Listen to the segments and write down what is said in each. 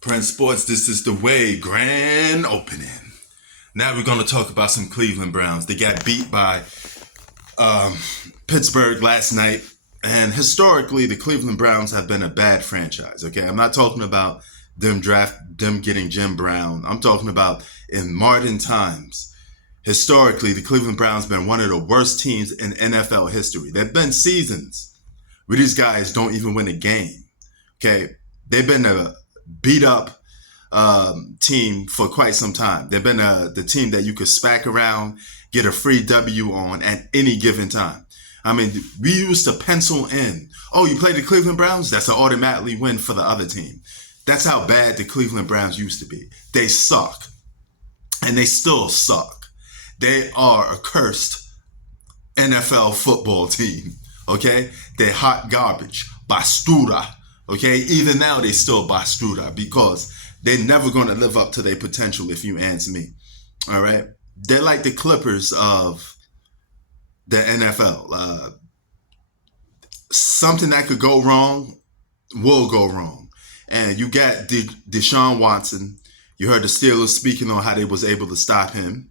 Prince Sports, this is the way. Grand opening. Now we're going to talk about some Cleveland Browns. They got beat by um, Pittsburgh last night. And historically, the Cleveland Browns have been a bad franchise. Okay, I'm not talking about them getting Jim Brown. I'm talking about in modern times. Historically, the Cleveland Browns been one of the worst teams in NFL history. There've been seasons where these guys don't even win a game. Okay, they've been a beat up team for quite some time. They've been the team that you could spack around, get a free W on at any given time. I mean, we used to pencil in, oh, you play the Cleveland Browns? That's an automatically win for the other team. That's how bad the Cleveland Browns used to be. They suck. And they still suck. They are a cursed NFL football team. Okay? They're hot garbage. Basura. Okay? Even now, they still basura because they're never going to live up to their potential if you ask me. All right? They're like the Clippers of the NFL. Something that could go wrong will go wrong. And you got Deshaun Watson. You heard the Steelers speaking on how they was able to stop him,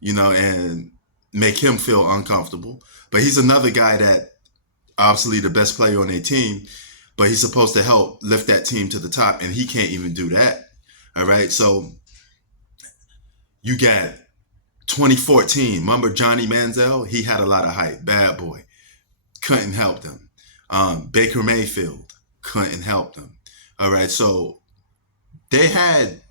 and make him feel uncomfortable. But he's another guy that obviously the best player on their team, but he's supposed to help lift that team to the top, and he can't even do that. All right, so you got 2014. Remember Johnny Manziel? He had a lot of hype. Bad boy. Couldn't help them. Baker Mayfield couldn't help them. All right, so they had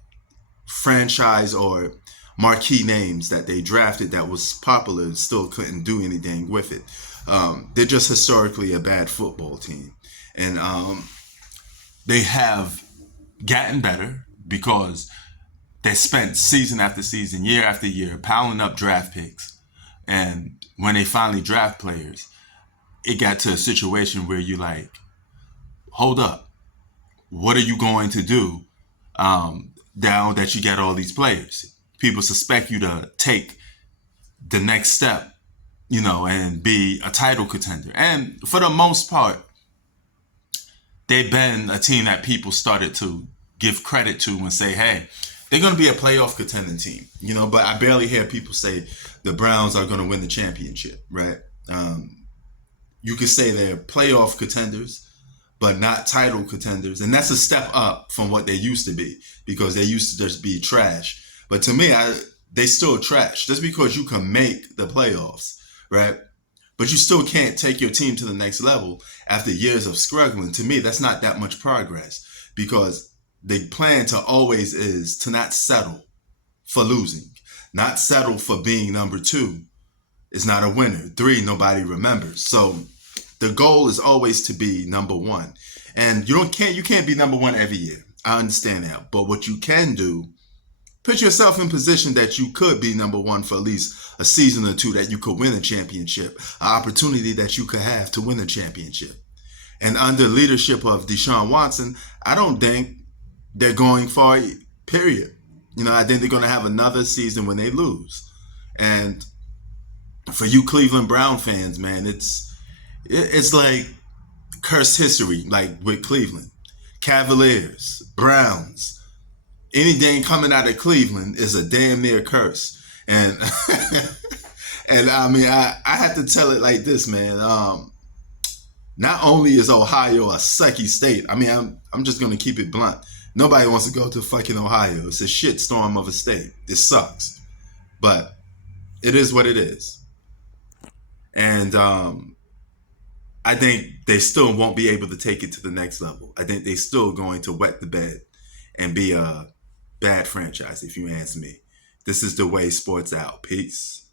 franchise or marquee names that they drafted that was popular and still couldn't do anything with it. They're just historically a bad football team. And they have gotten better because they spent season after season, year after year, piling up draft picks. And when they finally draft players, it got to a situation where you like, hold up, what are you going to do now that you get all these players? People suspect you to take the next step, and be a title contender. And for the most part, they've been a team that people started to give credit to and say, hey, they're going to be a playoff contending team, but I barely hear people say the Browns are going to win the championship, right? You could say they're playoff contenders, but not title contenders. And that's a step up from what they used to be because they used to just be trash. But to me, they still trash just because you can make the playoffs, right? But you still can't take your team to the next level after years of struggling. To me, that's not that much progress because the plan to always is to not settle for losing, not settle for being number 2. It's not a winner. 3, nobody remembers. So the goal is always to be number 1. And you can't be number 1 every year. I understand that. But what you can do, put yourself in position that you could be number 1 for at least a season or 2, that you could win a championship, an opportunity that you could have to win a championship. And under leadership of Deshaun Watson, I don't think they're going far, period. I think they're going to have another season when they lose. And for you Cleveland Brown fans, man, it's like cursed history, like with Cleveland. Cavaliers, Browns, anything coming out of Cleveland is a damn near curse. And and I mean, I have to tell it like this, man. Not only is Ohio a sucky state, I mean, I'm just going to keep it blunt. Nobody wants to go to fucking Ohio. It's a shitstorm of a state. It sucks. But it is what it is. And I think they still won't be able to take it to the next level. I think they're still going to wet the bed and be a bad franchise, if you ask me. This is the way sports out. Peace.